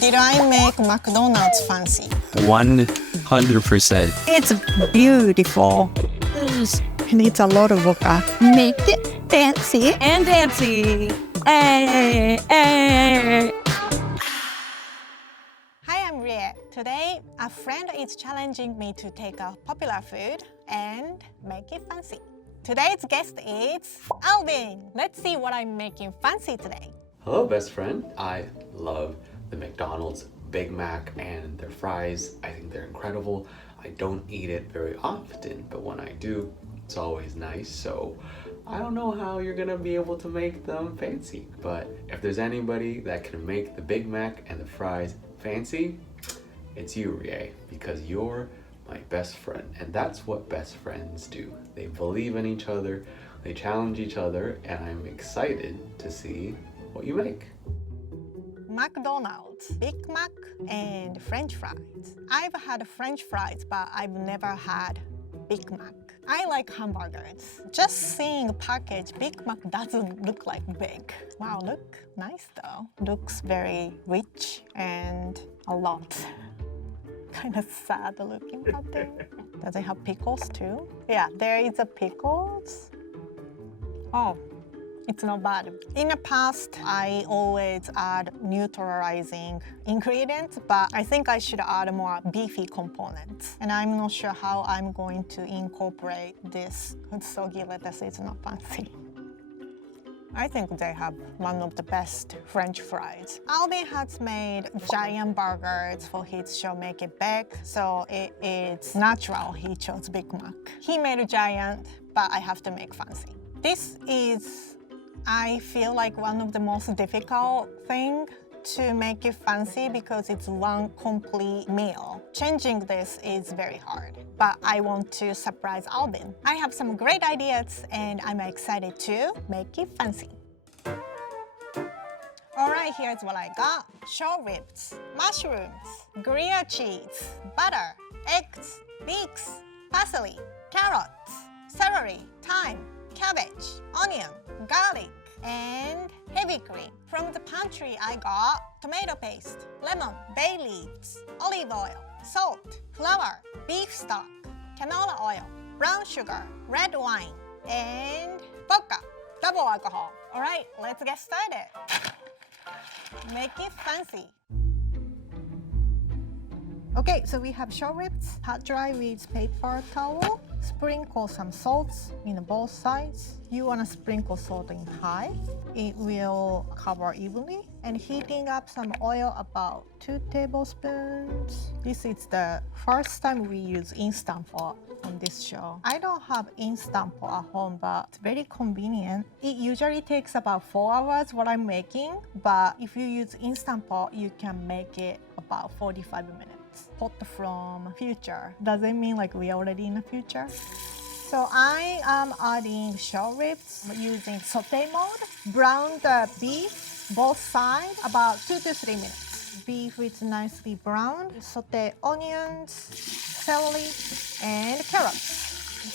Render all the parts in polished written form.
Did I make McDonald's fancy? 100%. It's beautiful. It needs a lot of vodka. Make it fancy and fancy. Hey, hey. Hi, I'm Rie. Today, a friend is challenging me to take a popular food and make it fancy. Today's guest is Alvin. Let's see what I'm making fancy today. Hello, best friend. I love the McDonald's Big Mac and their fries. I think they're incredible. I don't eat it very often, but when I do, it's always nice. So I don't know how you're gonna be able to make them fancy, but if there's anybody that can make the Big Mac and the fries fancy, it's you, Rie, because you're my best friend. And that's what best friends do. They believe in each other, they challenge each other, and I'm excited to see what you make. McDonald's, Big Mac, and French fries. I've had French fries, but I've never had Big Mac. I like hamburgers. Just seeing a package, Big Mac doesn't look like big. Wow, look nice though. Looks very rich and a lot. Kind of sad looking pattern. Does it have pickles too? Yeah, there is a pickles. Oh. It's not bad. In the past, I always add neutralizing ingredients, but I think I should add more beefy components. And I'm not sure how I'm going to incorporate this soggy lettuce. It's not fancy. I think they have one of the best French fries. Alvin has made giant burgers for his show Make It Big, so it's natural he chose Big Mac. He made a giant, but I have to make fancy. This is, I feel like, one of the most difficult things to make it fancy because it's one complete meal. Changing this is very hard, but I want to surprise Alvin. I have some great ideas and I'm excited to make it fancy. All right, here's what I got. Short ribs, mushrooms, grilled cheese, butter, eggs, leeks, parsley, carrots, celery, thyme, cabbage, onion, garlic, and heavy cream. From the pantry, I got tomato paste, lemon, bay leaves, olive oil, salt, flour, beef stock, canola oil, brown sugar, red wine, and vodka, double alcohol. All right, let's get started. Make it fancy. Okay, so we have short ribs, pat dry with paper towel. Sprinkle some salts in both sides. You want to sprinkle salt in high. It will cover evenly. And heating up some oil, about 2 tablespoons. This is the first time we use Instant Pot on this show. I don't have Instant Pot at home, but it's very convenient. It usually takes about 4 hours what I'm making, but if you use Instant Pot, you can make it about 45 minutes. Hot from future. Does it mean like we are already in the future? So I am adding short ribs using saute mode. Brown the beef, both sides, about 2 to 3 minutes. Beef is nicely browned. Saute onions, celery, and carrots.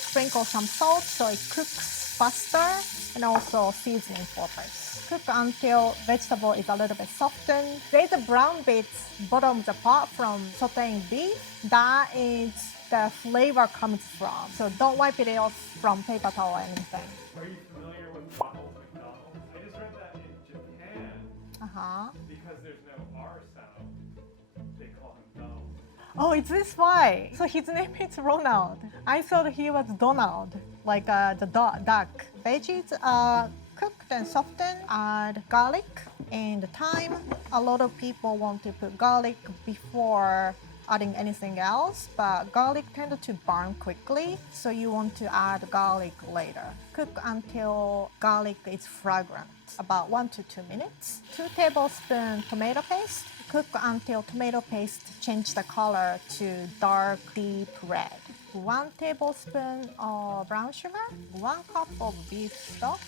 Sprinkle some salt so it cooks faster, and also seasoning purpose. Cook until vegetable is a little bit softened. There's a brown bits bottom of the pot from sauteing beef. That is the flavor comes from. So don't wipe it off from paper towel or anything. Are you familiar with McDonald's? I just read that in Japan, because there's no R sound, they call him Donald. Oh, is this why? So his name is Ronald. I thought he was Donald, like the duck. Veggies are cooked and softened. Add garlic and thyme. A lot of people want to put garlic before adding anything else, but garlic tends to burn quickly, so you want to add garlic later. Cook until garlic is fragrant, about 1 to 2 minutes. 2 tablespoons tomato paste. Cook until tomato paste changes the color to dark, deep red. 1 tablespoon of brown sugar. 1 cup of beef stock.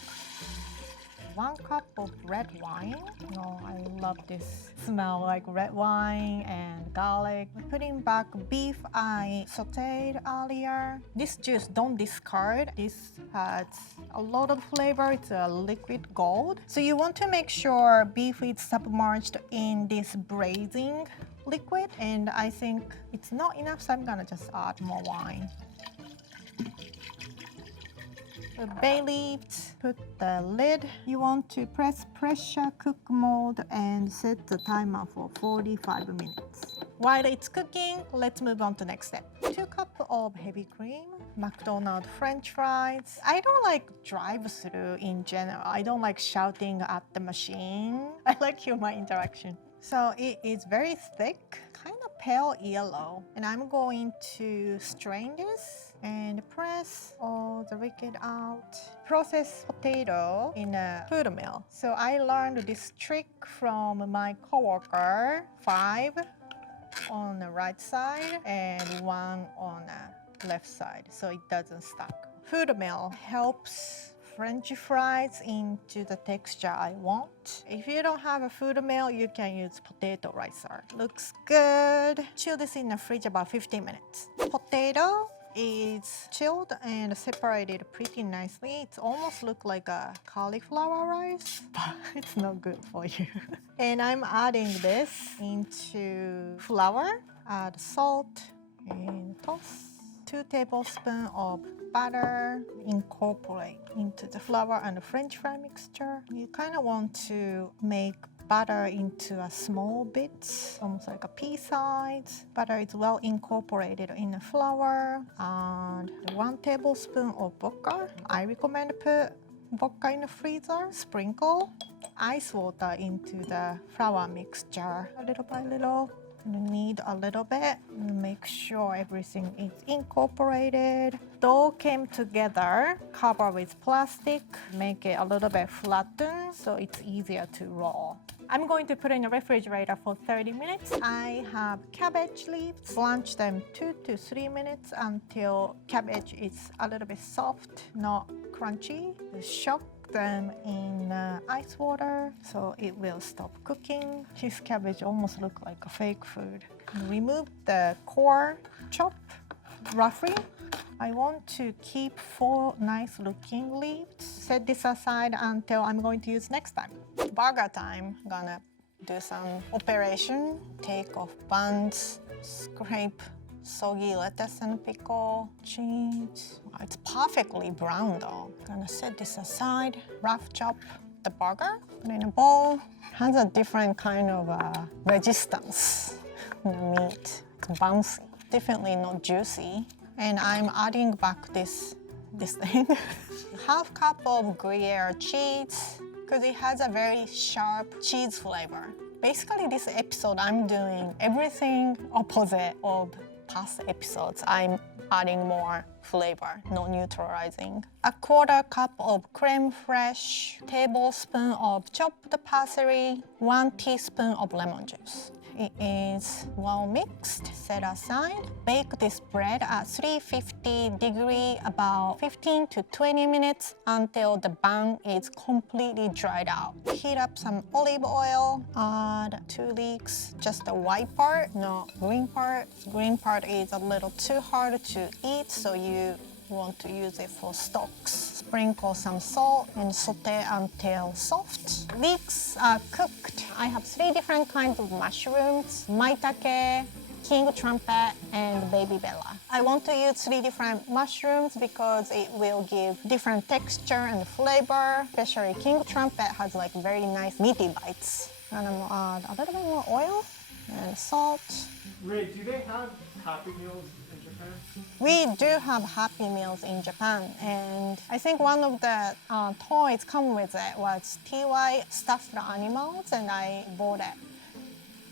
1 cup of red wine. Oh, I love this smell, like red wine and garlic. Putting back beef I sauteed earlier. This juice, don't discard. This has a lot of flavor. It's a liquid gold. So you want to make sure beef is submerged in this braising liquid, and I think it's not enough, so I'm gonna just add more wine. The bay leaves, put the lid. You want to press pressure cook mode and set the timer for 45 minutes. While it's cooking, let's move on to next step. 2 cups of heavy cream, McDonald French fries. I don't like drive-through in general. I don't like shouting at the machine. I like human interaction. So it is very thick, kind of pale yellow. And I'm going to strain this and press all the liquid out. Process potato in a food mill. So I learned this trick from my coworker. 5 on the right side and 1 on the left side, so it doesn't stuck. Food mill helps French fries into the texture I want. If you don't have a food mill, you can use potato ricer. Looks good. Chill this in the fridge about 15 minutes. Potato is chilled and separated pretty nicely. It almost looks like a cauliflower rice, but it's not good for you. And I'm adding this into flour. Add salt and toss. 2 tablespoons of butter, incorporate into the flour and the French fry mixture. You kind of want to make butter into a small bits, almost like a pea size. Butter is well incorporated in the flour. And 1 tablespoon of vodka. I recommend put vodka in the freezer. Sprinkle ice water into the flour mixture little by little. You need a little bit. Make sure everything is incorporated. Dough came together, cover with plastic, make it a little bit flattened so it's easier to roll. I'm going to put it in the refrigerator for 30 minutes. I have cabbage leaves. Blanch them 2 to 3 minutes until cabbage is a little bit soft, not crunchy. Shock them in ice water so it will stop cooking. This cabbage almost looks like a fake food. Remove the core, chop roughly. I want to keep 4 nice looking leaves. Set this aside until I'm going to use next time. Burger time. I'm gonna do some operation. Take off buns, scrape soggy lettuce and pickle, cheese. It's perfectly brown though. I'm gonna set this aside, rough chop the burger, put it in a bowl. Has a different kind of resistance in the meat. It's bouncy, definitely not juicy. And I'm adding back this thing. 1/2 cup of Gruyere cheese, because it has a very sharp cheese flavor. Basically this episode I'm doing everything opposite of past episodes. I'm adding more flavor, not neutralizing. 1/4 cup of creme fraiche, tablespoon of chopped parsley, 1 teaspoon of lemon juice. It is well mixed, set aside. Bake this bread at 350 degrees about 15 to 20 minutes until the bun is completely dried out. Heat up some olive oil, add 2 leeks, just the white part, not green part. Green part is a little too hard to eat, so you want to use it for stocks. Sprinkle some salt and saute until soft. Leeks are cooked. I have 3 different kinds of mushrooms: maitake, king trumpet, and baby bella. I want to use 3 different mushrooms because it will give different texture and flavor. Especially king trumpet has like very nice meaty bites. And I'm gonna add a little bit more oil and salt. Ray, do they have Happy Meals in Japan? We do have Happy Meals in Japan, and I think one of the toys come with it was TY stuffed animals, and I bought it.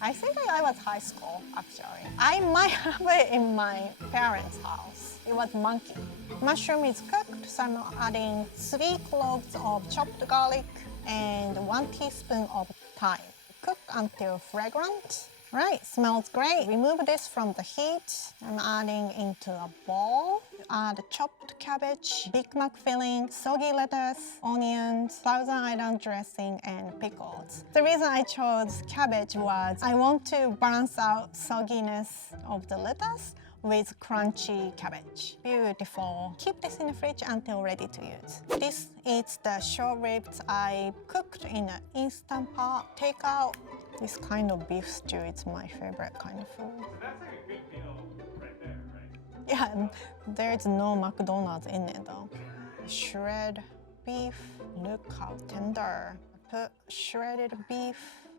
I think I was high school, actually. I might have it in my parents' house. It was monkey. Mushroom is cooked, so I'm adding 3 cloves of chopped garlic and 1 teaspoon of thyme. Cook until fragrant. Right, smells great. Remove this from the heat. I'm adding into a bowl. add chopped cabbage, Big Mac filling, soggy lettuce, onions, Thousand Island dressing, and pickles. The reason I chose cabbage was I want to balance out sogginess of the lettuce with crunchy cabbage. Beautiful. Keep this in the fridge until ready to use. This is the short ribs I cooked in an instant pot. Take out this kind of beef stew. It's my favorite kind of food. So that's like a good meal right there, right? Yeah, there's no McDonald's in it though. Shred beef. Look how tender. Put shredded beef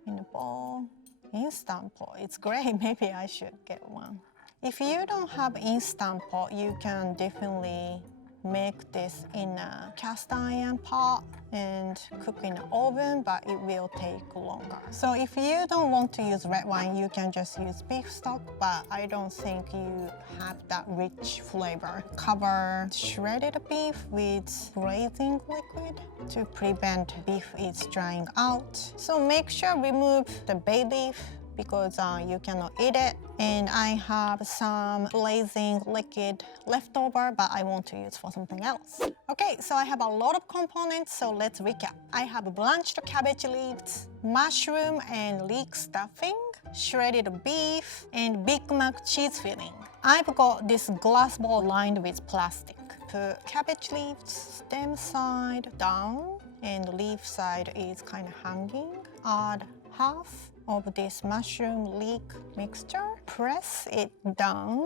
in a bowl. Instant pot. It's great. Maybe I should get one. If you don't have Instant Pot, you can definitely make this in a cast iron pot and cook in the oven, but it will take longer. So if you don't want to use red wine, you can just use beef stock, but I don't think you have that rich flavor. Cover shredded beef with braising liquid to prevent beef is drying out. So make sure remove the bay leaf because you cannot eat it. And I have some blazing liquid left over, but I want to use for something else. Okay, so I have a lot of components, so let's recap. I have blanched cabbage leaves, mushroom and leek stuffing, shredded beef, and Big Mac cheese filling. I've got this glass bowl lined with plastic. Put cabbage leaves stem side down, and leaf side is kind of hanging. Add half of this mushroom leek mixture. Press it down.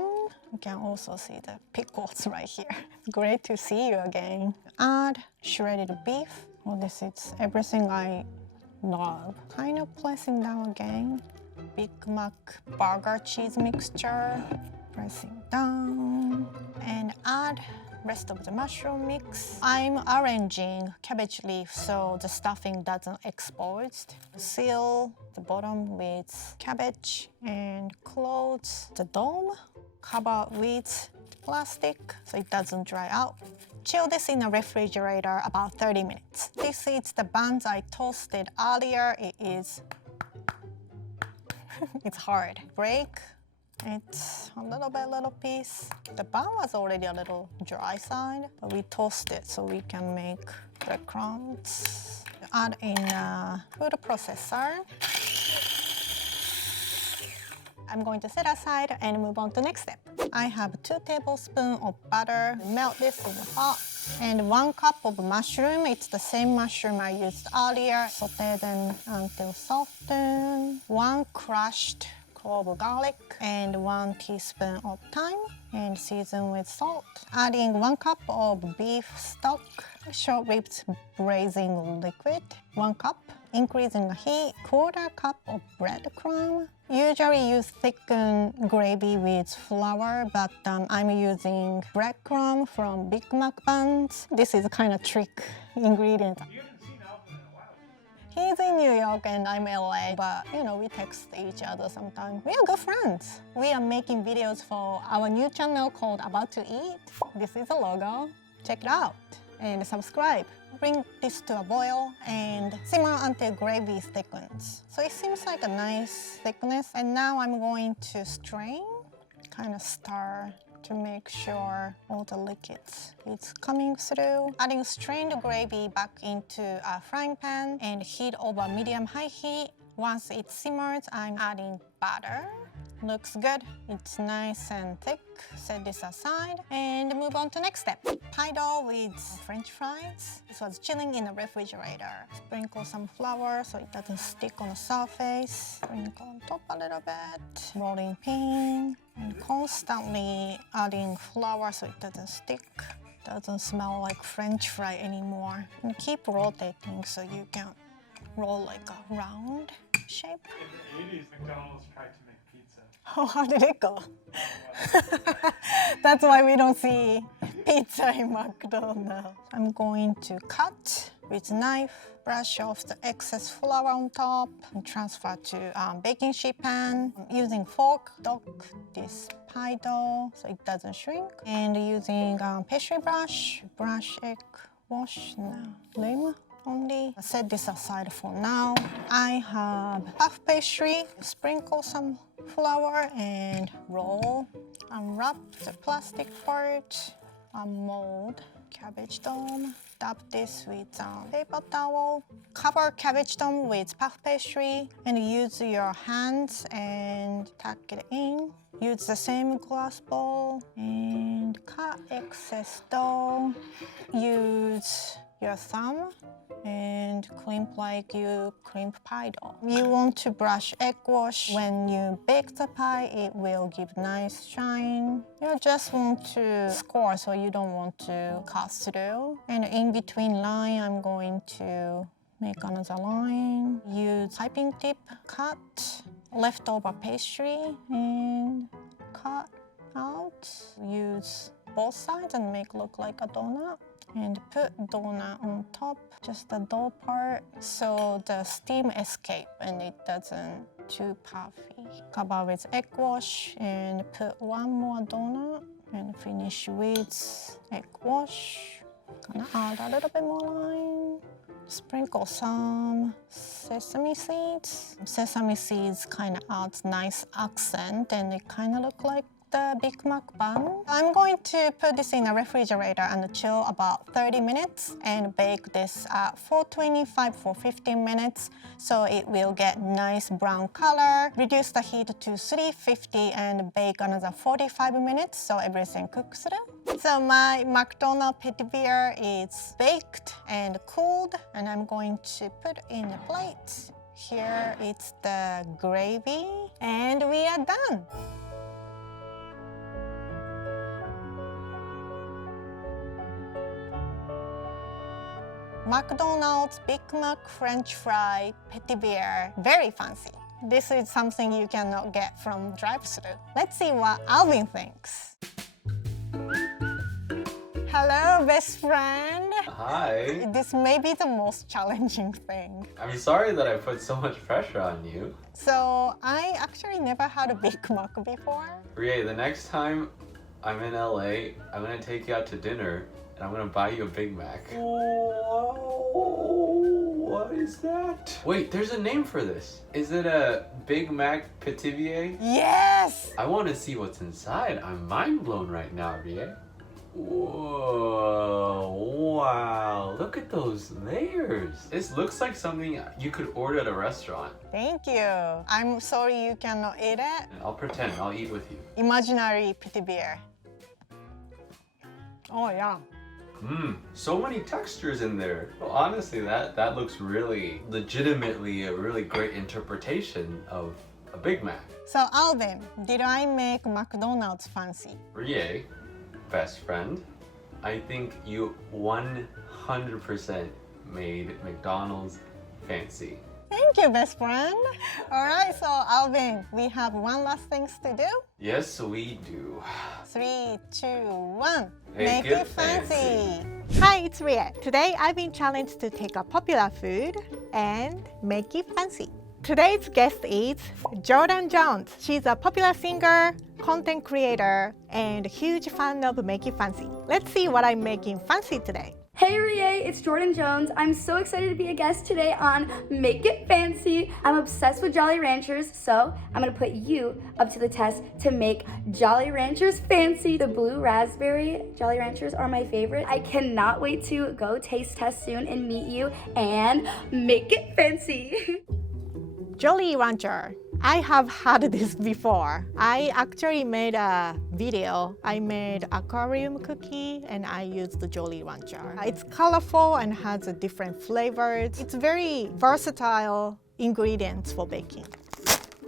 You can also see the pickles right here. Great to see you again. Add shredded beef. Well, this is everything I love. Kind of pressing down again. Big Mac burger cheese mixture. Pressing down. And add rest of the mushroom mix. I'm arranging cabbage leaf so the stuffing doesn't expose. Seal the bottom with cabbage and close the dome. Cover with plastic so it doesn't dry out. Chill this in a refrigerator about 30 minutes. This is the buns I toasted earlier. It is it's hard. Break it's a little piece. The bun was already a little dry side, but we toast it so we can make breadcrumbs. Add in a food processor. I'm going to set aside and move on to next step. I have 2 tablespoons of butter. Melt this in the pot. And 1 cup of mushroom. It's the same mushroom I used earlier. Saute them until softened. 1 crushed clove of garlic and 1 teaspoon of thyme, and season with salt. Adding 1 cup of beef stock, short ribs braising liquid, 1 cup. Increasing the heat, 1/4 cup of breadcrumb. Usually use thickened gravy with flour, but I'm using breadcrumb from Big Mac buns. This is kind of trick ingredient. You haven't seen Alvin in a while. He's in New York and I'm LA, but you know, we text each other sometimes. We are good friends. We are making videos for our new channel called About to Eat. This is the logo. Check it out and subscribe. Bring this to a boil and simmer until gravy thickens. So it seems like a nice thickness. And now I'm going to strain, kind of stir to make sure all the liquids is coming through. Adding strained gravy back into a frying pan and heat over medium-high heat. Once it simmers, I'm adding butter. Looks good. It's nice and thick. Set this aside and move on to next step. Pie dough with French fries. This was chilling in the refrigerator. Sprinkle some flour so it doesn't stick on the surface. Sprinkle on top a little bit. Rolling pin. And constantly adding flour so it doesn't stick. Doesn't smell like French fry anymore. And keep rotating so you can roll like a round shape. In the 80s, McDonald's tried to make pizza. Oh, how did it go? That's why we don't see pizza in McDonald's. I'm going to cut with knife, brush off the excess flour on top, and transfer to baking sheet pan. Using fork, dunk this pie dough so it doesn't shrink. And using pastry brush, brush egg, wash now. Rim only. Set this aside for now. I have puff pastry. Sprinkle some flour and roll. Unwrap the plastic part. a mold, cabbage dome. Dab this with paper towel. Cover cabbage dome with puff pastry and use your hands and tuck it in. Use the same glass bowl and cut excess dough. Use your thumb and crimp like you crimp pie dough. You want to brush egg wash. When you bake the pie, it will give nice shine. You just want to score so you don't want to cut through. And in between line, I'm going to make another line. Use piping tip, cut leftover pastry and cut out. Use both sides and make look like a donut. And put donut on top, just the dough part, so the steam escape and it doesn't too puffy. Cover with egg wash and put one more donut and finish with egg wash. Gonna add a little bit more line. Sprinkle some sesame seeds. Sesame seeds kind of adds nice accent and it kind of look like the Big Mac bun. I'm going to put this in a refrigerator and chill about 30 minutes and bake this at 425 for 15 minutes so it will get nice brown color. Reduce the heat to 350 and bake another 45 minutes so everything cooks through. So my McDonald petit beurre is baked and cooled and I'm going to put in a plate. Here it's the gravy and we are done. McDonald's Big Mac French fry petit beurre, very fancy. This is something you cannot get from drive-thru. Let's see what Alvin thinks. Hello, best friend. Hi. This may be the most challenging thing. I'm sorry that I put so much pressure on you. So I actually never had a Big Mac before. Rie, the next time I'm in LA, I'm gonna take you out to dinner and I'm gonna buy you a Big Mac. Whoa, what is that? Wait, there's a name for this. Is it a Big Mac petit beurre? Yes! I wanna see what's inside. I'm mind blown right now, Rie. Whoa, wow, look at those layers. This looks like something you could order at a restaurant. Thank you. I'm sorry you cannot eat it. I'll pretend, I'll eat with you. Imaginary petit beurre. Oh yeah. So many textures in there. Well, honestly, that looks really legitimately a really great interpretation of a Big Mac. So Alvin, did I make McDonald's fancy? Rie, best friend, I think you 100% made McDonald's fancy. Thank you, best friend. All right, so Alvin, we have one last thing to do. Yes, we do. 3, 2, 1. Make it fancy. Hi, it's Rie. Today I've been challenged to take a popular food and make it fancy. Today's guest is Jordan Jones. She's a popular singer, content creator, and a huge fan of Make It Fancy. Let's see what I'm making fancy today. Hey Rie, it's Jordan Jones. I'm so excited to be a guest today on Make It Fancy. I'm obsessed with Jolly Ranchers, so I'm gonna put you up to the test to make Jolly Ranchers fancy. The blue raspberry Jolly Ranchers are my favorite. I cannot wait to go taste test soon and meet you and make it fancy. Jolly Rancher. I have had this before. I actually made a video. I made aquarium cookie and I used the Jolly Rancher. It's colorful and has a different flavors. It's very versatile ingredients for baking.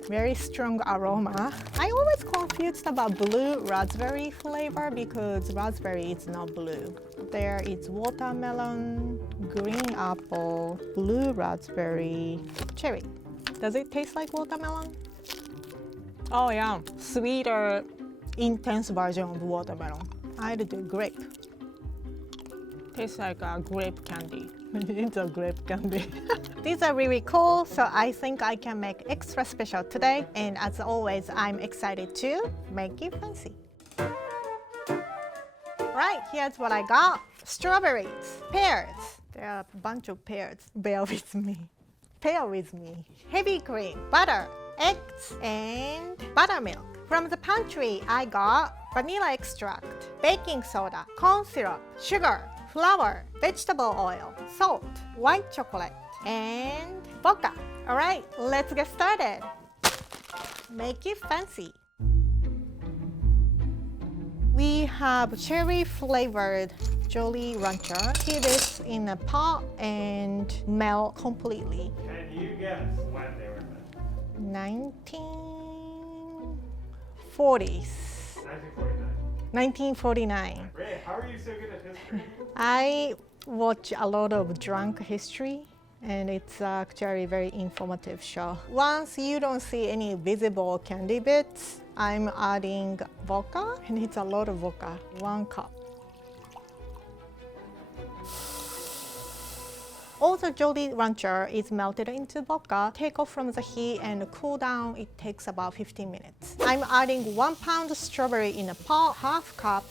Very strong aroma. I always confused about blue raspberry flavor because raspberry is not blue. There is watermelon, green apple, blue raspberry, cherry. Does it taste like watermelon? Oh yeah, sweeter, intense version of watermelon. I'd do grape. Tastes like a grape candy. It's a grape candy. These are really cool, so I think I can make extra special today. And as always, I'm excited to make it fancy. Right, here's what I got. Strawberries, pears. There are a bunch of pears. Bear with me. Pair with me. Heavy cream, butter, eggs, and buttermilk. From the pantry, I got vanilla extract, baking soda, corn syrup, sugar, flour, vegetable oil, salt, white chocolate, and vodka. All right, let's get started. Make it fancy. We have cherry flavored Jolly Rancher. Heat this in a pot and melt completely. Can you guess when they were made? 1940s. 1949. 1949. Ray, how are you so good at history? I watch a lot of drunk history, and it's actually a very informative show. Once you don't see any visible candy bits, I'm adding vodka, and it's a lot of vodka, 1 cup. All the Jolly Rancher is melted into vodka. Take off from the heat and cool down. It takes about 15 minutes. I'm adding 1 pound strawberry in a pot, 1/2 cup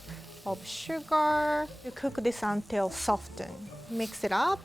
of sugar. You cook this until soften. Mix it up.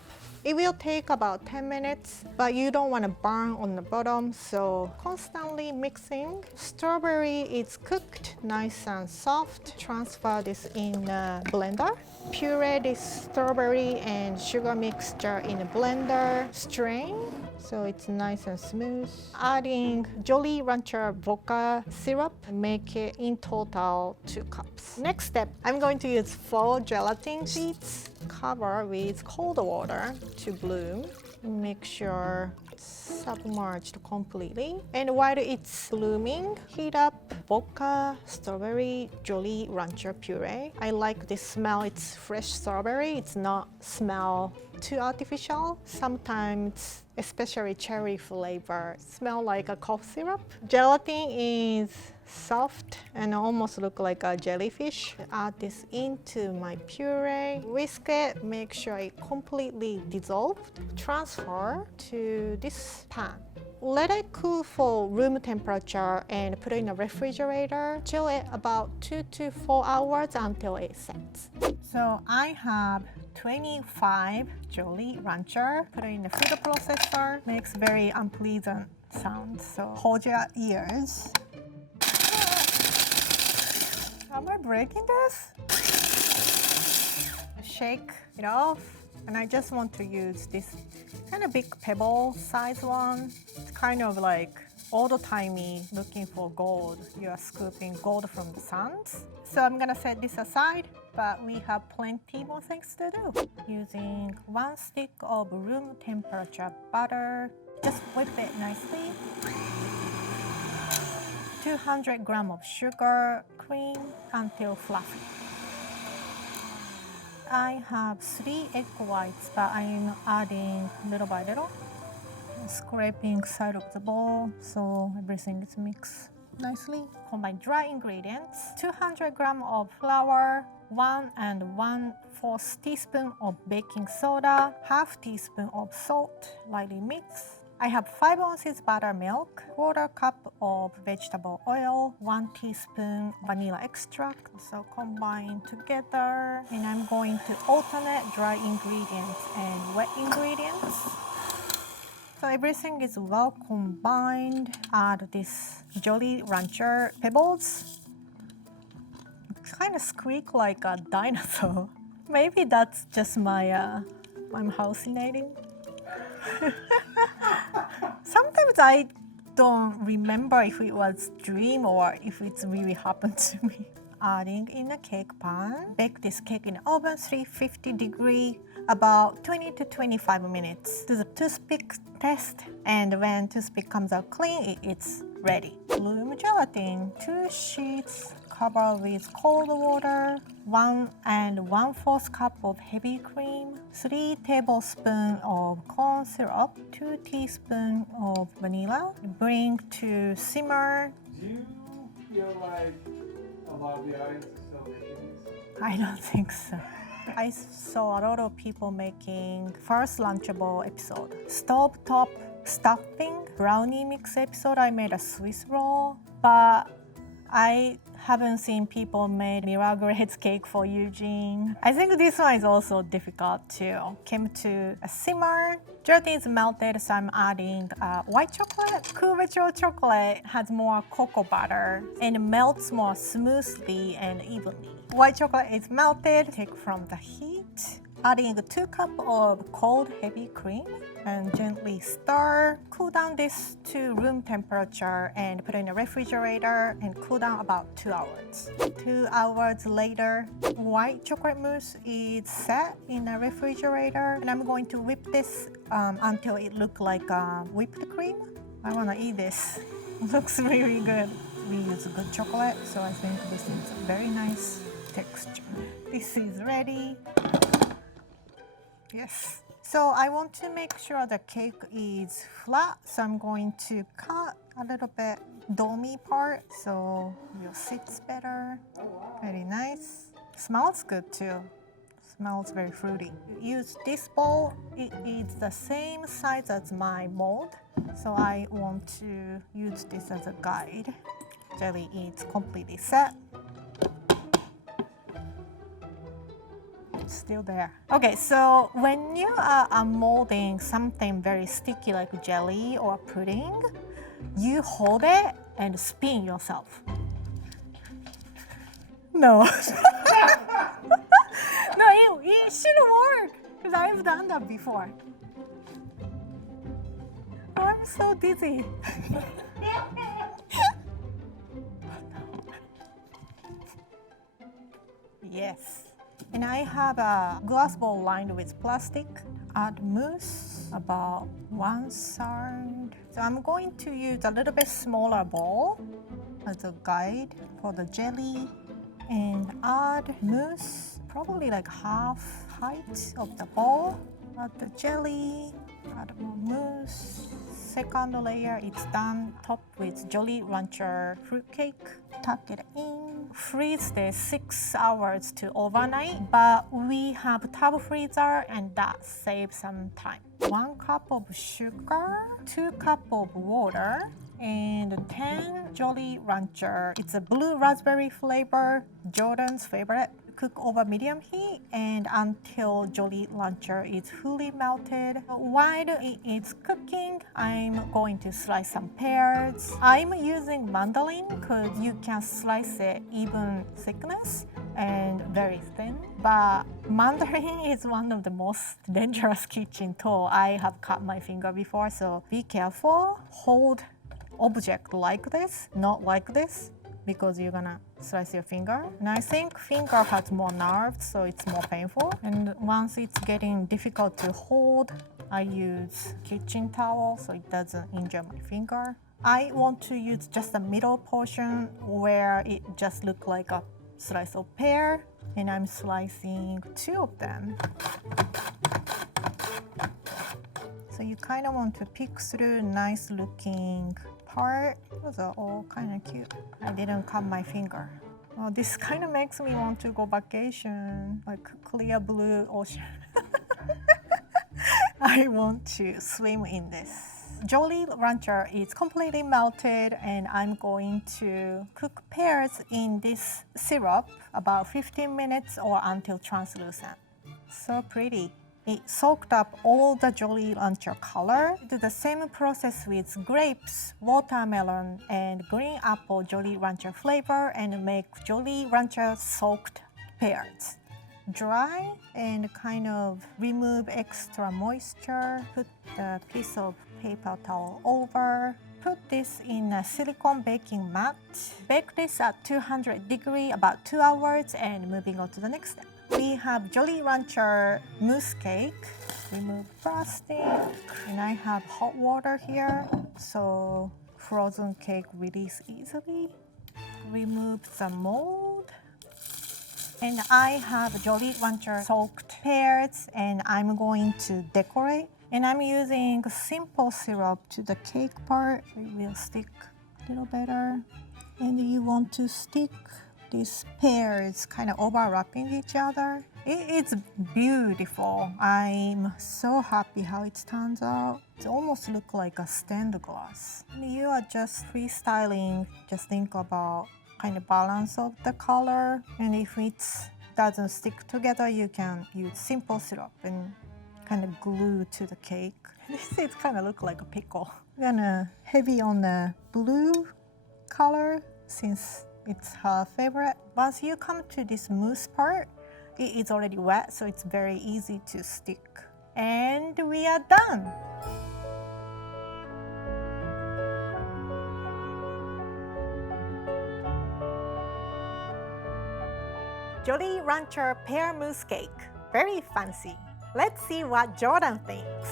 It will take about 10 minutes, but you don't want to burn on the bottom, so constantly mixing. Strawberry is cooked nice and soft. Transfer this in a blender. Puree this strawberry and sugar mixture in a blender. Strain so it's nice and smooth. Adding Jolly Rancher vodka syrup, make it in total 2 cups. Next step, I'm going to use 4 gelatin sheets. Cover with cold water to bloom. Make sure it's submerged completely. And while it's blooming, heat up vodka, strawberry, Jolly Rancher puree. I like this smell. It's fresh strawberry. It's not smell too artificial. Sometimes, especially cherry flavor, smell like a cough syrup. Gelatin is soft and almost look like a jellyfish. Add this into my puree. Whisk it, make sure it completely dissolved. Transfer to this pan. Let it cool for room temperature and put it in a refrigerator. Chill it about 2 to 4 hours until it sets. So I have 25 Jolly Rancher. Put it in the food processor. Makes very unpleasant sounds, so hold your ears. Am I breaking this? Shake it off, and I just want to use this kind of big pebble size one. It's kind of like old-timey looking for gold. You are scooping gold from the sands. So I'm gonna set this aside, but we have plenty more things to do. Using 1 stick of room temperature butter, just whip it nicely. 200 grams of sugar, cream until fluffy. I have 3 egg whites, but I'm adding little by little. Scraping side of the bowl so everything is mixed nicely. Combine dry ingredients. 200 grams of flour, 1 and 1/4 teaspoon of baking soda, 1/2 teaspoon of salt, lightly mix. I have 5 ounces buttermilk, 1/4 cup of vegetable oil, 1 teaspoon vanilla extract. So combine together, and I'm going to alternate dry ingredients and wet ingredients. So everything is well combined. Add this Jolly Rancher pebbles. It kind of squeak like a dinosaur. Maybe that's just I'm hallucinating. Sometimes I don't remember if it was dream or if it's really happened to me. Adding in a cake pan. Bake this cake in oven 350 degree about 20 to 25 minutes. Do the toothpick test, and when toothpick comes out clean, it's ready. Bloom gelatin, 2 sheets, cover with cold water, 1 and 1/4 cup of heavy cream, 3 tablespoons of corn syrup, 2 teaspoons of vanilla. Bring to simmer. Do you feel like a lot of the audience is still making these? I don't think so. I saw a lot of people making first Lunchable episode. Stovetop stuffing brownie mix episode, I made a Swiss roll, but I haven't seen people made miraculous cake for Eugene. I think this one is also difficult too. Came to a simmer. Gelatin is melted, so I'm adding white chocolate. Couverture chocolate has more cocoa butter and melts more smoothly and evenly. White chocolate is melted, take from the heat. Adding 2 cups of cold heavy cream and gently stir. Cool down this to room temperature and put it in a refrigerator and cool down about 2 hours. 2 hours later, white chocolate mousse is set in a refrigerator and I'm going to whip this until it looks like whipped cream. I want to eat this. Looks really good. We use good chocolate, so I think this is a very nice texture. This is ready. Yes. So I want to make sure the cake is flat, so I'm going to cut a little bit domey part so it sits better. Very nice. Smells good too. Smells very fruity. Use this bowl. It is the same size as my mold, so I want to use this as a guide. Jelly is completely set. Still there. Okay, so when you are molding something very sticky like jelly or pudding, you hold it and spin yourself. No. No, it should work because I've done that before. Oh, I'm so dizzy. Yes. And I have a glass bowl lined with plastic. Add mousse, about 1/3. So I'm going to use a little bit smaller bowl as a guide for the jelly. And add mousse, probably like half height of the bowl. Add the jelly, add more mousse. Second layer, it's done. Topped with Jolly Rancher fruitcake. Tuck it in. Freeze this 6 hours to overnight, but we have tub freezer and that saves some time. 1 cup of sugar, 2 cups of water, and 10 Jolly Rancher. It's a blue raspberry flavor, Jordan's favorite. Cook over medium heat and until Jolly Rancher is fully melted. While it is cooking, I'm going to slice some pears. I'm using mandolin because you can slice it even thickness and very thin. But mandarin is one of the most dangerous kitchen tool. I have cut my finger before, so be careful. Hold object like this, not like this, because you're gonna slice your finger. And I think finger has more nerves, so it's more painful. And once it's getting difficult to hold, I use kitchen towel so it doesn't injure my finger. I want to use just the middle portion where it just looks like a slice of pear, and I'm slicing 2 of them. So you kind of want to pick through nice looking part. Those are all kind of cute. I didn't cut my finger. Oh, this kind of makes me want to go vacation, like clear blue ocean. I want to swim in this. Jolly Rancher is completely melted and I'm going to cook pears in this syrup about 15 minutes or until translucent. So pretty. It soaked up all the Jolly Rancher color. Do the same process with grapes, watermelon, and green apple Jolly Rancher flavor and make Jolly Rancher soaked pears. Dry and kind of remove extra moisture. Put the piece of paper towel over. Put this in a silicone baking mat. Bake this at 200 degrees about 2 hours and moving on to the next step. We have Jolly Rancher mousse cake. Remove frosting. And I have hot water here, so frozen cake release easily. Remove the mold. And I have Jolly Rancher soaked pears and I'm going to decorate. And I'm using simple syrup to the cake part, so it will stick a little better. And you want to stick these pears kind of overlapping each other. It's beautiful. I'm so happy how it turns out. It almost looks like a stained glass. You are just freestyling. Just think about kind of balance of the color. And if it doesn't stick together, you can use simple syrup and kind of glue to the cake. This is kind of look like a pickle. I'm gonna heavy on the blue color since it's her favorite. Once you come to this mousse part, it is already wet, so it's very easy to stick. And we are done. Jolly Rancher pear mousse cake. Very fancy. Let's see what Jordan thinks.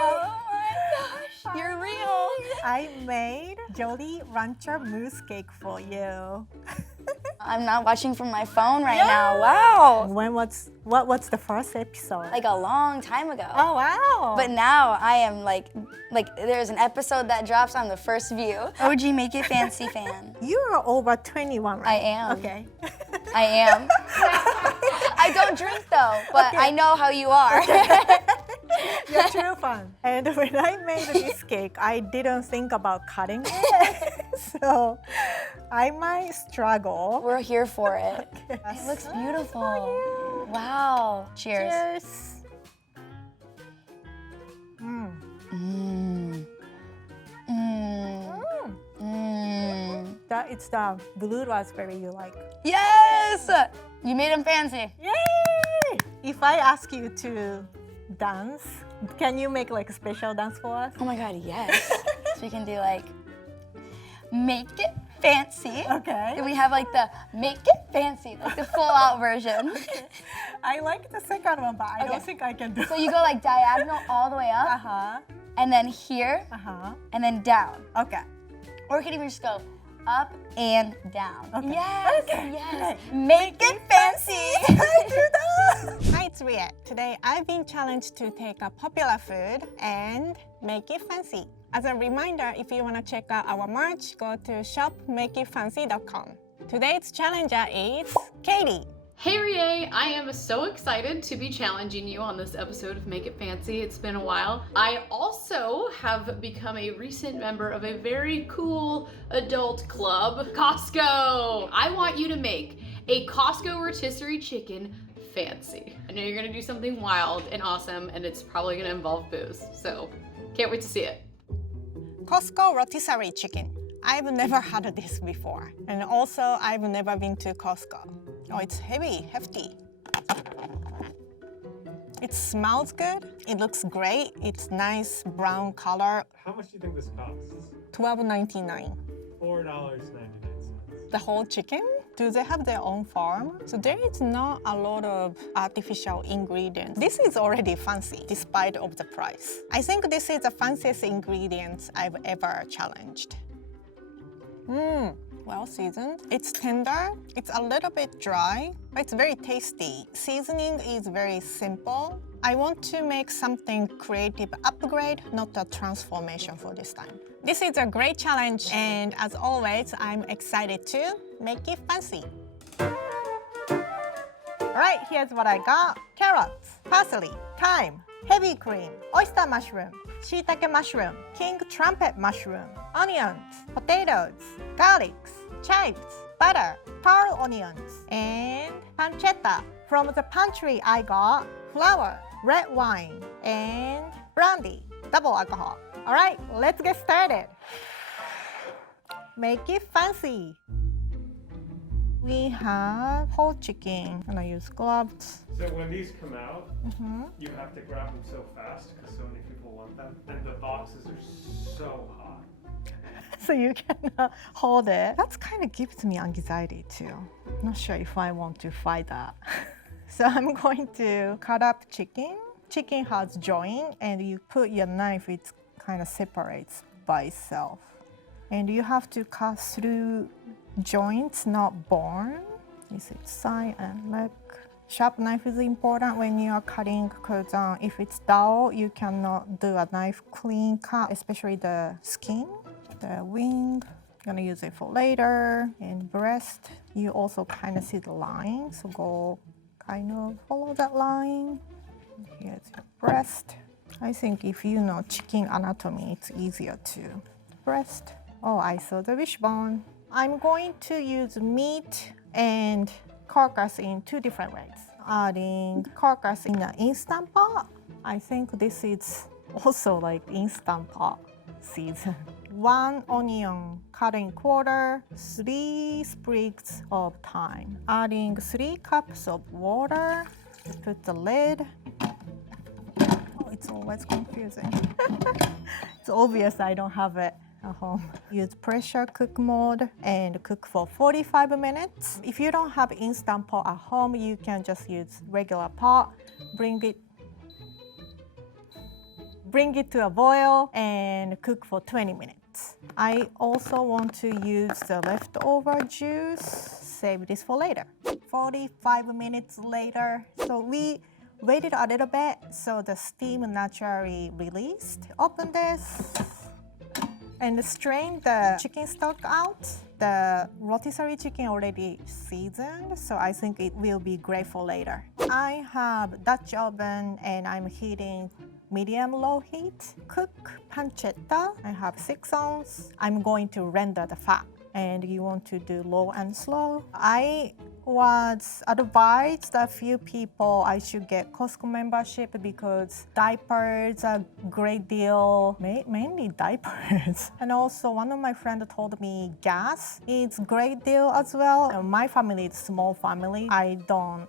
Oh my gosh, you're real. I made Jolly Rancher mousse cake for you. I'm not watching from my phone right now. Wow. What's the first episode? Like a long time ago. Oh wow. But now I am like there's an episode that drops on the first view. OG Make It Fancy fan. You are over 21, right? I am. Okay. I am. I don't drink though, but Okay. I know how you are. You're true fun. And when I made this cake, I didn't think about cutting it. So I might struggle. We're here for it. Okay. It looks beautiful. Wow. Cheers. Cheers. Mm. Mmm. Mmm. Mmm. It's the blue raspberry you like. Yes! You made them fancy. Yay! If I ask you to dance, can you make like a special dance for us? Oh my god, yes. So we can do like Make It Fancy. Okay. And we have like the Make It Fancy, like the full out version. I like the second one, but I don't think I can do So you go like diagonal all the way up, Uh-huh. and then here, Uh-huh. and then down. Okay. Or we can even just go up and down. Okay. Yes, Okay. yes. Make it fancy. Hi, it's Ria. Today I've been challenged to take a popular food and make it fancy. As a reminder, if you want to check out our merch, go to shopmakeitfancy.com. Today's challenger is Katie. Hey Rie, I am so excited to be challenging you on this episode of Make It Fancy. It's been a while. I also have become a recent member of a very cool adult club, Costco. I want you to make a Costco rotisserie chicken fancy. I know you're gonna do something wild and awesome, and it's probably gonna involve booze. So, can't wait to see it. Costco rotisserie chicken. I've never had this before. And also, I've never been to Costco. Oh, it's heavy, hefty. It smells good. It looks great. It's nice brown color. How much do you think this costs? $12.99. $4.99. The whole chicken? Do they have their own farm? So there is not a lot of artificial ingredients. This is already fancy, despite of the price. I think this is the fanciest ingredients I've ever challenged. Well seasoned. It's tender. It's a little bit dry, but it's very tasty. Seasoning is very simple. I want to make something creative upgrade, not a transformation for this time. This is a great challenge, and as always, I'm excited to make it fancy. All right, here's what I got. Carrots, parsley, thyme, heavy cream, oyster mushroom, shiitake mushroom, king trumpet mushroom, onions, potatoes, garlics, chives, butter, pearl onions, and pancetta. From the pantry, I got flour, red wine, and brandy, double alcohol. All right, let's get started. Make it fancy. We have whole chicken, and I use gloves. So when these come out, you have to grab them so fast because so many people want them. And the boxes are so hot. So you cannot hold it. That kind of gives me anxiety too. Not sure if I want to fight that. So I'm going to cut up chicken. Chicken has joint, and you put your knife, it kind of separates by itself. And you have to cut through joints, not bone. This is side and leg. Sharp knife is important when you are cutting because if it's dull, you cannot do a knife clean cut, especially the skin, the wing. I'm gonna use it for later. And breast, you also kind of see the line, so go kind of follow that line. Here's your breast. I think if you know chicken anatomy, it's easier to breast. Oh, I saw the wishbone. I'm going to use meat and carcass in two different ways. Adding carcass in an instant pot. I think this is also like instant pot season. 1 onion cut in quarter, 3 sprigs of thyme. Adding 3 cups of water. Put the lid. Oh, it's always confusing. It's obvious I don't have it at home. Use pressure cook mode and cook for 45 minutes. If you don't have instant pot at home, you can just use regular pot. Bring it to a boil and cook for 20 minutes. I also want to use the leftover juice. Save this for later. 45 minutes later. So we waited a little bit so the steam naturally released. Open this and strain the chicken stock out. The rotisserie chicken already seasoned, so I think it will be great for later. I have Dutch oven and I'm heating medium-low heat. Cook pancetta. I have 6 ounces. I'm going to render the fat, and you want to do low and slow. I was advised a few people I should get Costco membership because diapers are a great deal, mainly diapers. And also one of my friends told me gas is great deal as well. My family is a small family. I don't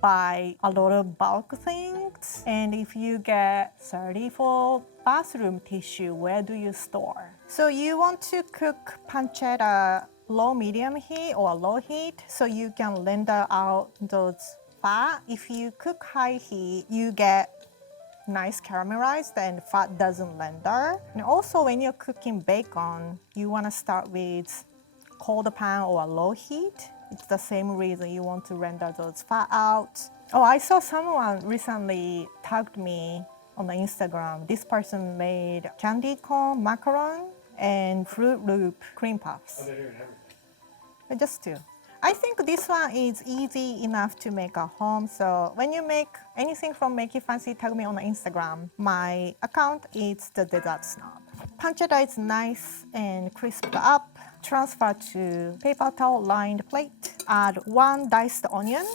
buy a lot of bulk things. And if you get 30 for bathroom tissue, where do you store? So you want to cook pancetta low medium heat or low heat so you can render out those fat. If you cook high heat, you get nice caramelized and fat doesn't render. And also when you're cooking bacon, you want to start with cold pan or low heat. It's the same reason you want to render those fat out. Oh, I saw someone recently tagged me on the Instagram. This person made candy corn macaron and Fruit Loop cream puffs. Oh, they don't have it. Just 2. I think this one is easy enough to make at home. So when you make anything from Make It Fancy, tag me on the Instagram. My account is the Dessert Snob. Pancetta is nice and crisped up. Transfer to paper towel lined plate. Add 1 diced onion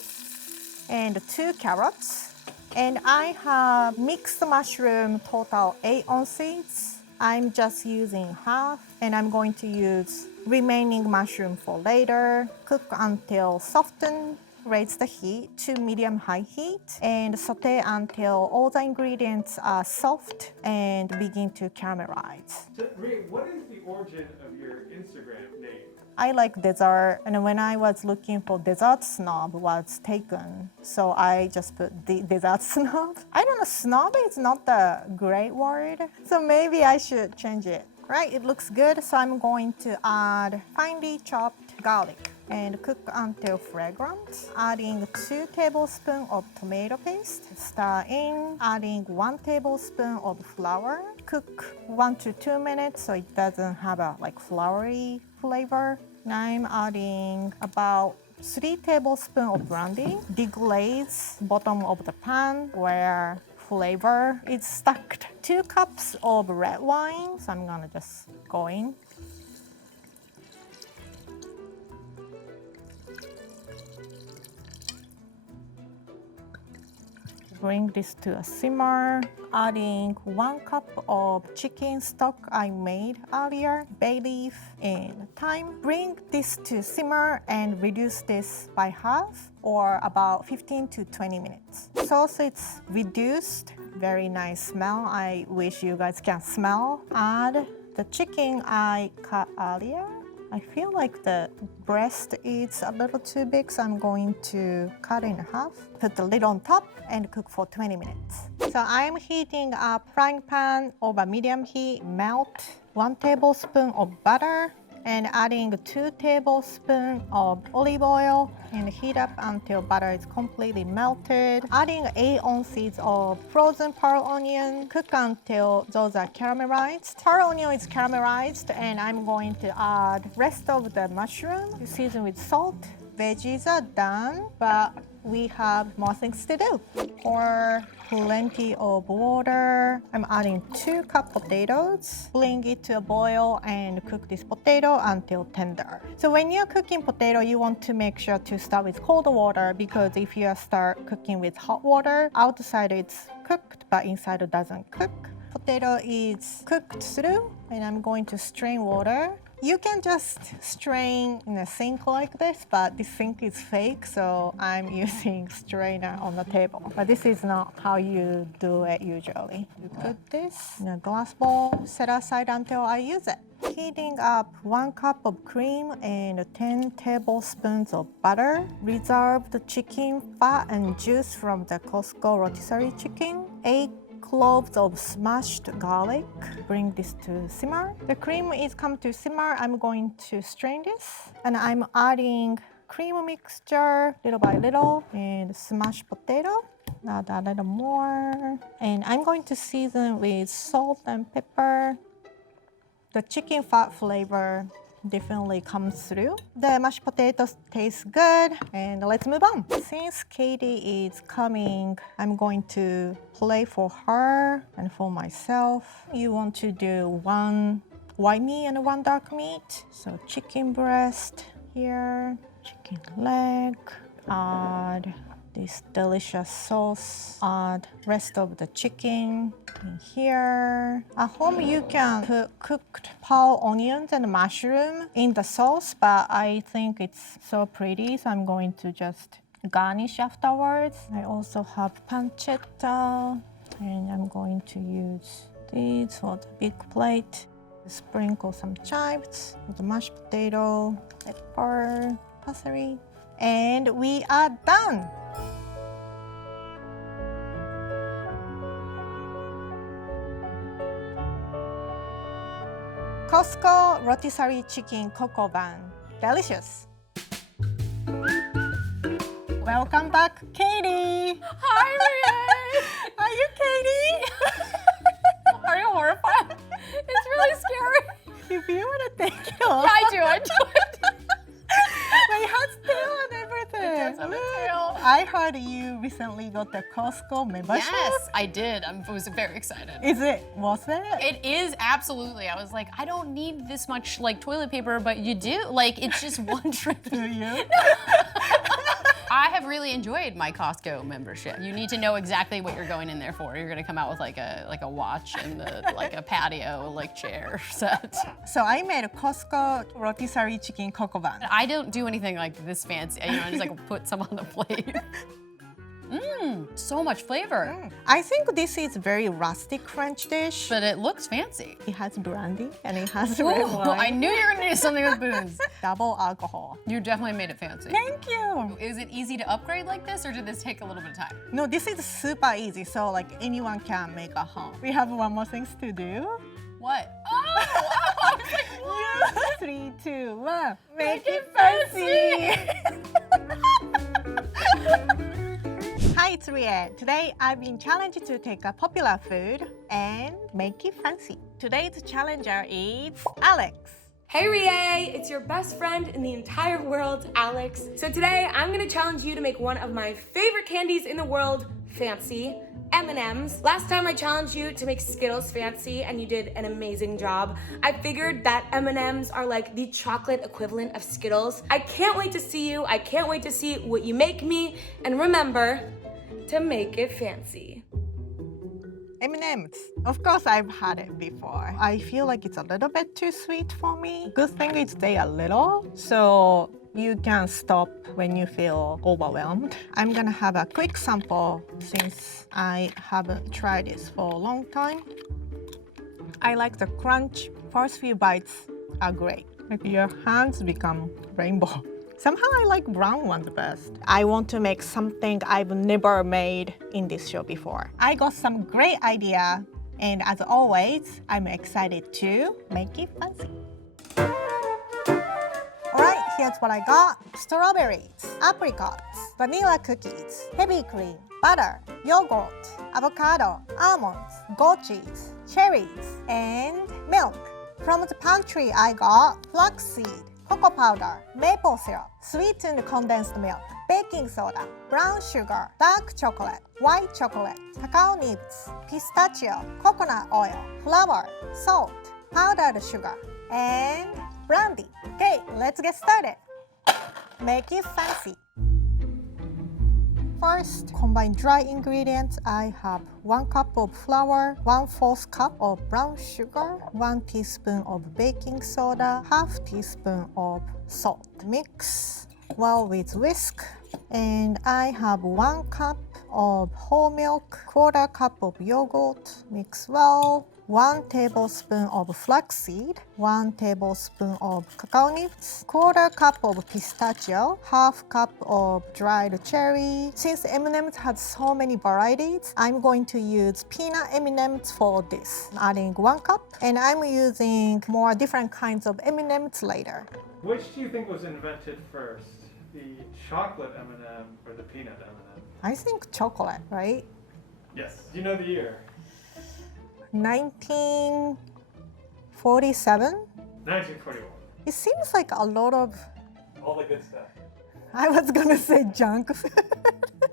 and 2 carrots. And I have mixed mushroom, total 8 ounces. I'm just using half, and I'm going to use remaining mushroom for later. Cook until softened. Raise the heat to medium-high heat and saute until all the ingredients are soft and begin to caramelize. So, Ray, what is the origin of your Instagram name? I like dessert, and when I was looking for Dessert Snob was taken, so I just put the Dessert Snob. I don't know, snob is not the great word, so maybe I should change it. Right, it looks good, so I'm going to add finely chopped garlic and cook until fragrant. Adding 2 tablespoons of tomato paste. Stir in, adding 1 tablespoon of flour. Cook 1 to 2 minutes so it doesn't have a floury flavor. Now I'm adding about 3 tablespoons of brandy. Deglaze bottom of the pan where flavor is stuck. 2 cups of red wine. So I'm gonna just go in. Bring this to a simmer, adding 1 cup of chicken stock I made earlier, bay leaf and thyme. Bring this to simmer and reduce this by half or about 15 to 20 minutes. So it's reduced, very nice smell. I wish you guys can smell. Add the chicken I cut earlier. I feel like the breast is a little too big, so I'm going to cut in half. Put the lid on top and cook for 20 minutes. So I'm heating a frying pan over medium heat. Melt 1 tablespoon of butter and adding 2 tablespoons of olive oil and heat up until butter is completely melted. Adding 8 ounces of frozen pearl onion. Cook until those are caramelized. Pearl onion is caramelized and I'm going to add rest of the mushroom. Season with salt veggies are done, but we have more things to do. Pour plenty of water. I'm adding 2 cup potatoes. Bring it to a boil and cook this potato until tender. So when you're cooking potato, you want to make sure to start with cold water, because if you start cooking with hot water, outside it's cooked, but inside it doesn't cook. Potato is cooked through, and I'm going to strain water. You can just strain in a sink like this, but this sink is fake, so I'm using strainer on the table. But this is not how you do it usually. You put this in a glass bowl, set aside until I use it. Heating up 1 cup of cream and 10 tablespoons of butter. Reserve the chicken fat and juice from the Costco rotisserie chicken. 8 cloves of smashed garlic. Bring this to simmer. The cream is come to simmer. I'm going to strain this, and I'm adding cream mixture little by little and smashed potato. Add a little more, and I'm going to season with salt and pepper. The chicken fat flavor definitely comes through. The mashed potatoes taste good, and let's move on. Since Katie is coming, I'm going to play for her and for myself. You want to do 1 white meat and 1 dark meat. So chicken breast here, chicken leg, add this delicious sauce, add rest of the chicken in here. At home you can put cooked pearl onions and mushroom in the sauce, but I think it's so pretty, so I'm going to just garnish afterwards. I also have pancetta, and I'm going to use these for the big plate. Sprinkle some chives with the mashed potato, pepper, parsley, and we are done. Costco rotisserie chicken coco bun. Delicious. Welcome back, Katie. Hi, Renee. Are you Katie? Are you horrified? It's really scary. If you want to take it off. Yeah, I do. My hot's tail and everything. It does have a tail. I heard you recently got the Costco membership. Yes, I did. I was very excited. Is it worth it? It is, absolutely. I was like, I don't need this much like toilet paper, but you do. Like, it's just one trip. Do you? I have really enjoyed my Costco membership. You need to know exactly what you're going in there for. You're gonna come out with like a watch and like a patio like chair set. So I made a Costco rotisserie chicken coco bun. I don't do anything like this fancy. You know, I just like put some on the plate. So much flavor. I think this is very rustic French dish. But it looks fancy. It has brandy and it has red Ooh, wine. I knew you were gonna do something with booze. Double alcohol. You definitely made it fancy. Thank you. Is it easy to upgrade like this, or did this take a little bit of time? No, this is super easy, so like anyone can make a home. We have one more things to do. What? Oh, I was like, what? 3, 2, 1. Make it Hi, it's Riette. Today I've been challenged to take a popular food and make it fancy. Today's challenger is Alix. Hey Rie, it's your best friend in the entire world, Alix. So today I'm gonna challenge you to make one of my favorite candies in the world fancy, M&Ms. Last time I challenged you to make Skittles fancy and you did an amazing job. I figured that M&Ms are like the chocolate equivalent of Skittles. I can't wait to see you. I can't wait to see what you make me. And remember to make it fancy. M&Ms. Of course, I've had it before. I feel like it's a little bit too sweet for me. Good thing is they are little, so you can stop when you feel overwhelmed. I'm gonna have a quick sample since I haven't tried this for a long time. I like the crunch. First few bites are great. Like your hands become rainbow. Somehow I like brown one the best. I want to make something I've never made in this show before. I got some great idea, and as always, I'm excited to make it fancy. Alright, here's what I got. Strawberries, apricots, vanilla cookies, heavy cream, butter, yogurt, avocado, almonds, goat cheese, cherries, and milk. From the pantry, I got flaxseed, cocoa powder, maple syrup, sweetened condensed milk, baking soda, brown sugar, dark chocolate, white chocolate, cacao nibs, pistachio, coconut oil, flour, salt, powdered sugar, and brandy. Okay, let's get started. Make it fancy. First, combine dry ingredients. I have 1 cup of flour, 1/4 cup of brown sugar, 1 teaspoon of baking soda, 1/2 teaspoon of salt. Mix well with whisk. And I have 1 cup of whole milk, 1/4 cup of yogurt. Mix well. 1 tablespoon of flaxseed, 1 tablespoon of cacao nibs, 1/4 cup of pistachio, 1/2 cup of dried cherry. Since M&M's has so many varieties, I'm going to use peanut M&M's for this. Adding 1 cup, and I'm using more different kinds of M&M's later. Which do you think was invented first? The chocolate M&M or the peanut M&M? I think chocolate, right? Yes. Do you know the year? 1947? 1941. It seems like a lot of, All the good stuff. I was gonna say junk food.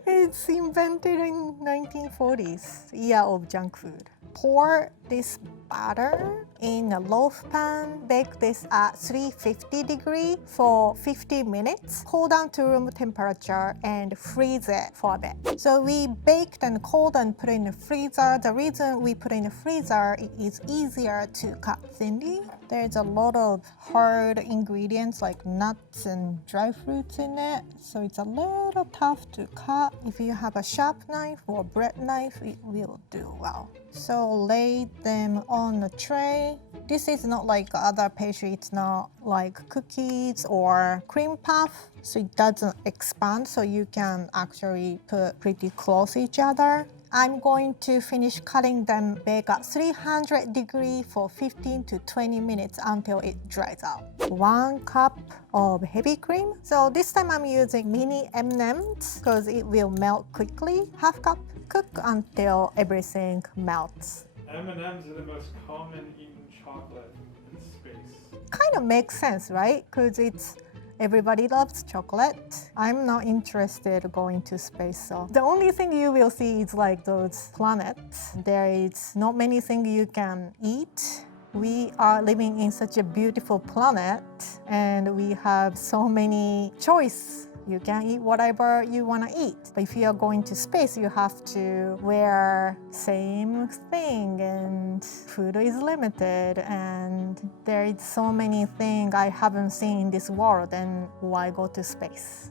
It's invented in 1940s, year of junk food. Pour this batter in a loaf pan. Bake this at 350 degrees for 50 minutes. Cool down to room temperature and freeze it for a bit. So we baked and cooled and put in the freezer. The reason we put in the freezer is easier to cut thinly. There's a lot of hard ingredients like nuts and dry fruits in it, so it's a little tough to cut. If you have a sharp knife or bread knife, it will do well. So lay them on a tray. This is not like other pastry, it's not like cookies or cream puff, so it doesn't expand, so you can actually put pretty close each other. I'm going to finish cutting them, bake at 300 degrees for 15 to 20 minutes until it dries out. 1 cup of heavy cream. So this time I'm using mini M&M's because it will melt quickly. 1/2 cup. Cook until everything melts. M&M's are the most common eaten chocolate in space. Kind of makes sense, right? Because everybody loves chocolate. I'm not interested going to space, so the only thing you will see is like those planets. There is not many things you can eat. We are living in such a beautiful planet and we have so many choices. You can eat whatever you want to eat. But if you are going to space, you have to wear same thing and food is limited and there is so many things I haven't seen in this world, and why go to space?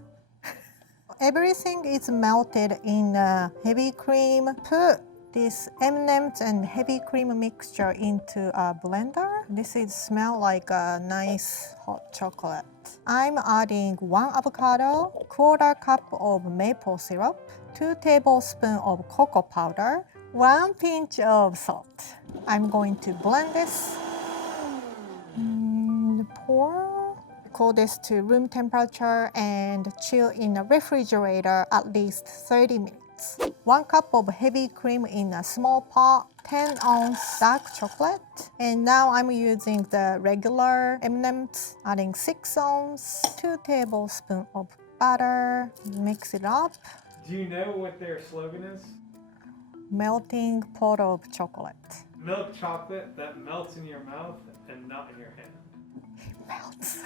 Everything is melted in heavy cream. Put this M&M's and heavy cream mixture into a blender. This is smell like a nice hot chocolate. I'm adding 1 avocado, 1/4 cup of maple syrup, 2 tablespoons of cocoa powder, 1 pinch of salt. I'm going to blend this and pour. Cool this to room temperature and chill in the refrigerator at least 30 minutes. 1 cup of heavy cream in a small pot, 10-ounce dark chocolate, and now I'm using the regular M&M's, adding 6 ounces, 2 tablespoons of butter, mix it up. Do you know what their slogan is? Melting pot of chocolate. Milk chocolate that melts in your mouth and not in your hand. It melts.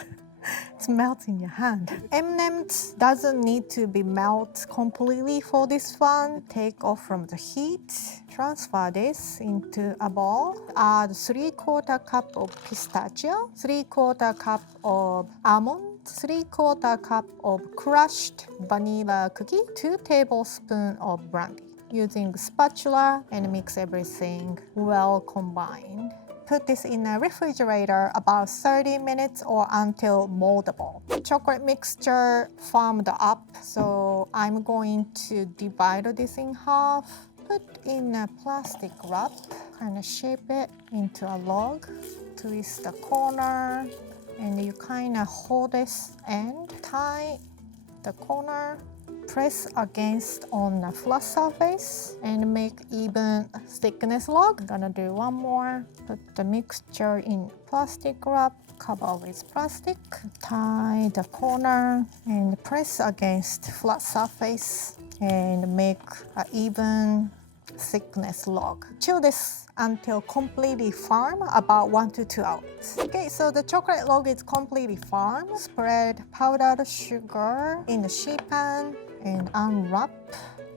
It melts in your hand. M&M's doesn't need to be melt completely for this one. Take off from the heat. Transfer this into a bowl. Add 3/4 cup of pistachio, 3/4 cup of almond, 3/4 cup of crushed vanilla cookie, 2 tablespoons of brandy. Using spatula and mix everything well combined. Put this in a refrigerator about 30 minutes or until moldable. Chocolate mixture formed up, so I'm going to divide this in half. Put in a plastic wrap, kind of shape it into a log. Twist the corner, and you kind of hold this end. Tie the corner, press against on a flat surface and make even thickness log. I'm gonna do one more. Put the mixture in plastic wrap, cover with plastic, tie the corner and press against flat surface and make an even thickness log. Chill this until completely firm, about 1 to 2 hours. Okay, so the chocolate log is completely firm. Spread powdered sugar in the sheet pan and unwrap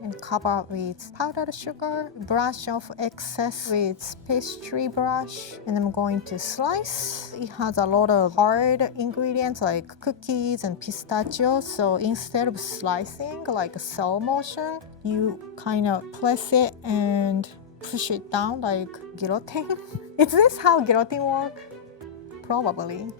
and cover with powdered sugar. Brush off excess with pastry brush, and I'm going to slice. It has a lot of hard ingredients like cookies and pistachios, so instead of slicing like a cell motion, you kind of press it and push it down like guillotine. Is this how guillotine works? Probably.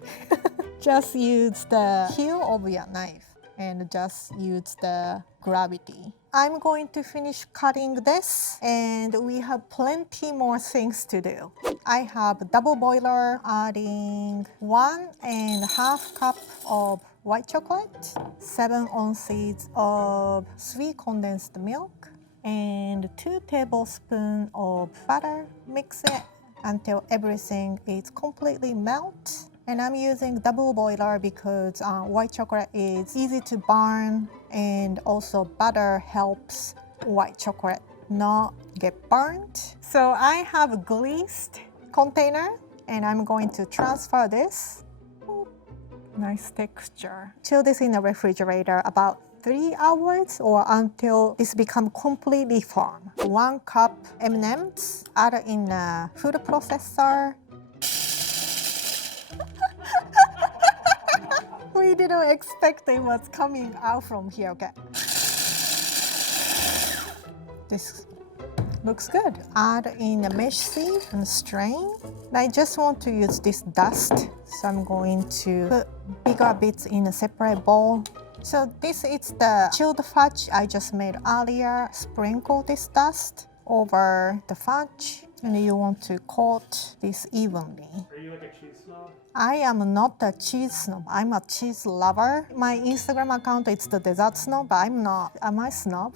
Just use the heel of your knife and just use the gravity. I'm going to finish cutting this, and we have plenty more things to do. I have double boiler, adding 1.5 cup of white chocolate, 7 ounces of sweet condensed milk, and 2 tablespoons of butter. Mix it until everything is completely melt. And I'm using double boiler because white chocolate is easy to burn, and also butter helps white chocolate not get burnt. So I have a greased container, and I'm going to transfer this. Ooh, nice texture. Chill this in the refrigerator about 3 hours or until this becomes completely firm. 1 cup M&Ms, add in a food processor. We didn't expect it was coming out from here, okay? This looks good. Add in a mesh sieve and strain. I just want to use this dust, so I'm going to put bigger bits in a separate bowl. So this is the chilled fudge I just made earlier. Sprinkle this dust over the fudge, and you want to coat this evenly. Are you like a cheese snob? I am not a cheese snob. I'm a cheese lover. My Instagram account is the dessert snob, but I'm not. Am I snob?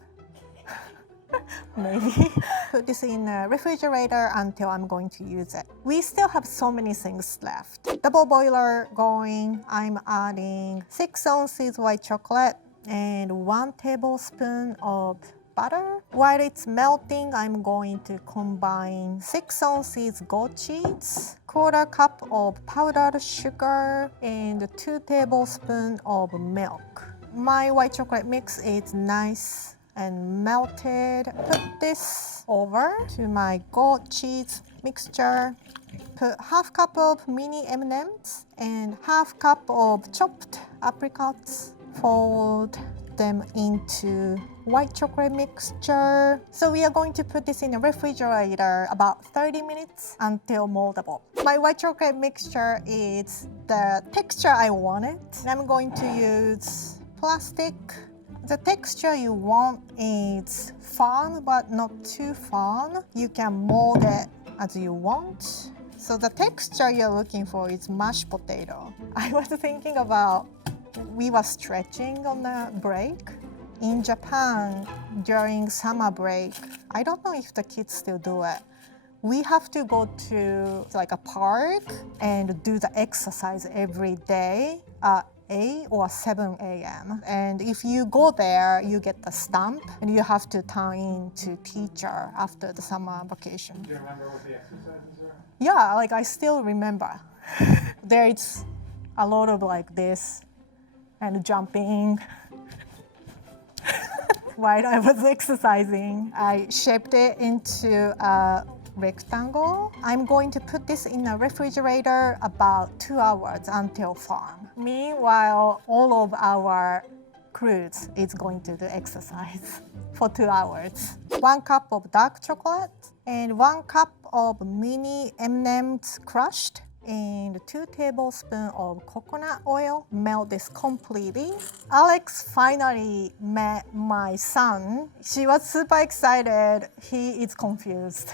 Maybe. Put this in the refrigerator until I'm going to use it. We still have so many things left. Double boiler going. I'm adding 6 ounces white chocolate and 1 tablespoon of butter. While it's melting, I'm going to combine 6 ounces goat cheese, 1/4 cup of powdered sugar, and 2 tablespoons of milk. My white chocolate mix is nice and melted. Put this over to my goat cheese mixture. Put 1/2 cup of mini M&Ms and 1/2 cup of chopped apricots. Fold them into white chocolate mixture. So we are going to put this in the refrigerator about 30 minutes until moldable. My white chocolate mixture is the texture I wanted. I'm going to use plastic. The texture you want is firm but not too firm. You can mold it as you want. So the texture you're looking for is mashed potato. I was thinking about, we were stretching on the break in Japan during summer break. I don't know if the kids still do it. We have to go to like a park and do the exercise every day at 8 or 7 a.m. And if you go there, you get the stamp and you have to turn in to teacher after the summer vacation. Do you remember what the exercises are? Yeah, like I still remember. There is a lot of like this and jumping. While I was exercising, I shaped it into a rectangle. I'm going to put this in a refrigerator about 2 hours until firm. Meanwhile, all of our crews is going to do exercise for 2 hours. 1 cup of dark chocolate and 1 cup of mini M&Ms crushed and 2 tablespoons of coconut oil. Melt this completely. Alex finally met my son. She was super excited. He is confused.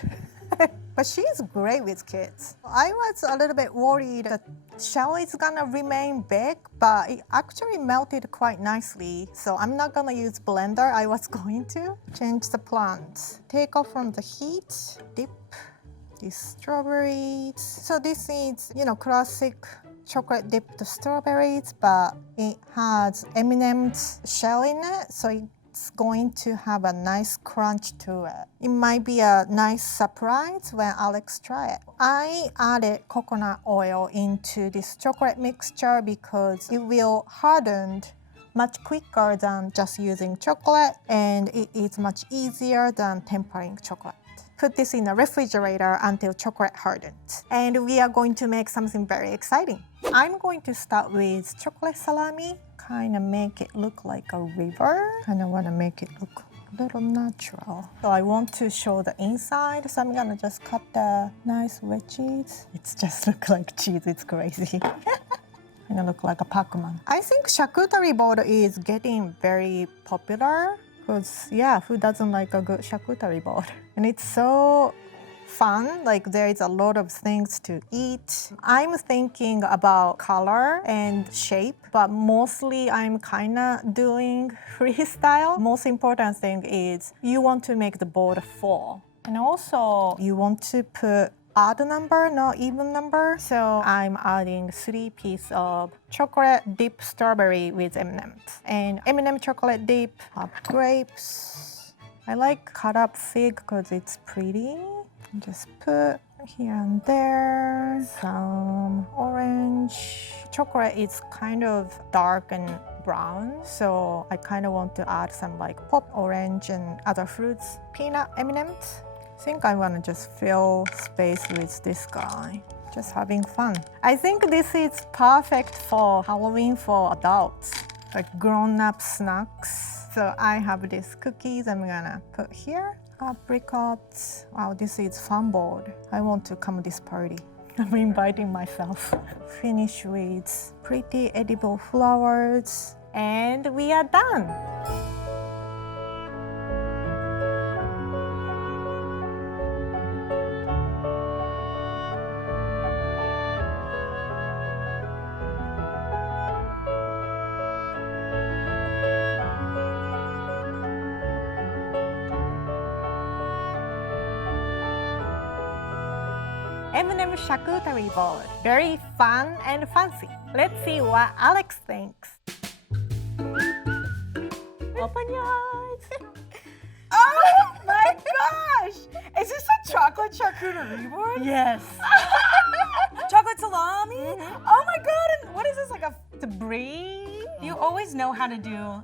But she's great with kids. I was a little bit worried that shell is gonna remain big, but it actually melted quite nicely. So I'm not gonna use blender. I was going to change the plant. Take off from the heat, dip these strawberries. So this is, classic chocolate dipped strawberries, but it has M&M's shell in it, so it's going to have a nice crunch to it. It might be a nice surprise when Alix try it. I added coconut oil into this chocolate mixture because it will harden much quicker than just using chocolate, and it is much easier than tempering chocolate. Put this in the refrigerator until chocolate hardens. And we are going to make something very exciting. I'm going to start with chocolate salami, kind of make it look like a river. Kind of want to make it look a little natural. So I want to show the inside, so I'm gonna just cut the nice wedges. It's just look like cheese, it's crazy. Kind of look like a Pac-Man. I think charcuterie board is getting very popular. Because, who doesn't like a good charcuterie board? And it's so fun, like there is a lot of things to eat. I'm thinking about color and shape, but mostly I'm kind of doing freestyle. Most important thing is you want to make the board full. And also you want to put odd number, not even number. So I'm adding 3 pieces of chocolate dip strawberry with M&M's. And M&M chocolate dip, grapes. I like cut up fig because it's pretty. Just put here and there some orange. Chocolate is kind of dark and brown, so I kind of want to add some like pop orange and other fruits. Peanut M&M's. I think I want to just fill space with this guy. Just having fun. I think this is perfect for Halloween for adults, like grown-up snacks. So I have these cookies I'm gonna put here. Apricots. Wow, this is fun board. I want to come to this party. I'm inviting myself. Finish with pretty edible flowers. And we are done. M&M charcuterie board. Very fun and fancy. Let's see what Alix thinks. Open your eyes. Oh my gosh! Is this a chocolate charcuterie board? Yes. Chocolate salami? Oh my god! And what is this, like a... To breathe. You always know how to do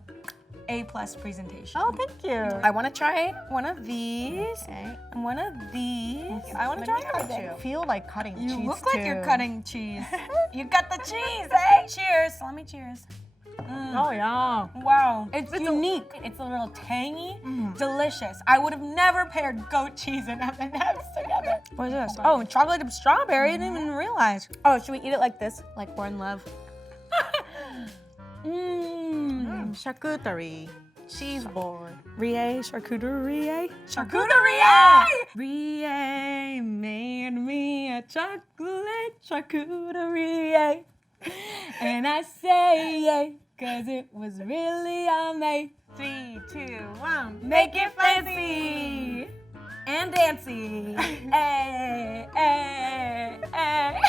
A+ presentation. Oh, thank you. I want to try one of these Okay. and one of these. I want to try everything. I feel like cutting cheese You look like too. you're cutting cheese. You got the cheese, eh? Cheers. Salami cheers. Oh yeah. Wow. It's unique. It's a little tangy, delicious. I would have never paired goat cheese and M&M's together. What is this? Oh, chocolate and strawberry. I didn't even realize. Oh, should we eat it like this? Like we're in love? Charcuterie. Cheese board. Rie, charcuterie. Charcuterie! Rie made me a chocolate charcuterie. And I say yay, cause it was really amazing. 3, 2, 1. Make it fancy and dancy. Hey, hey, hey.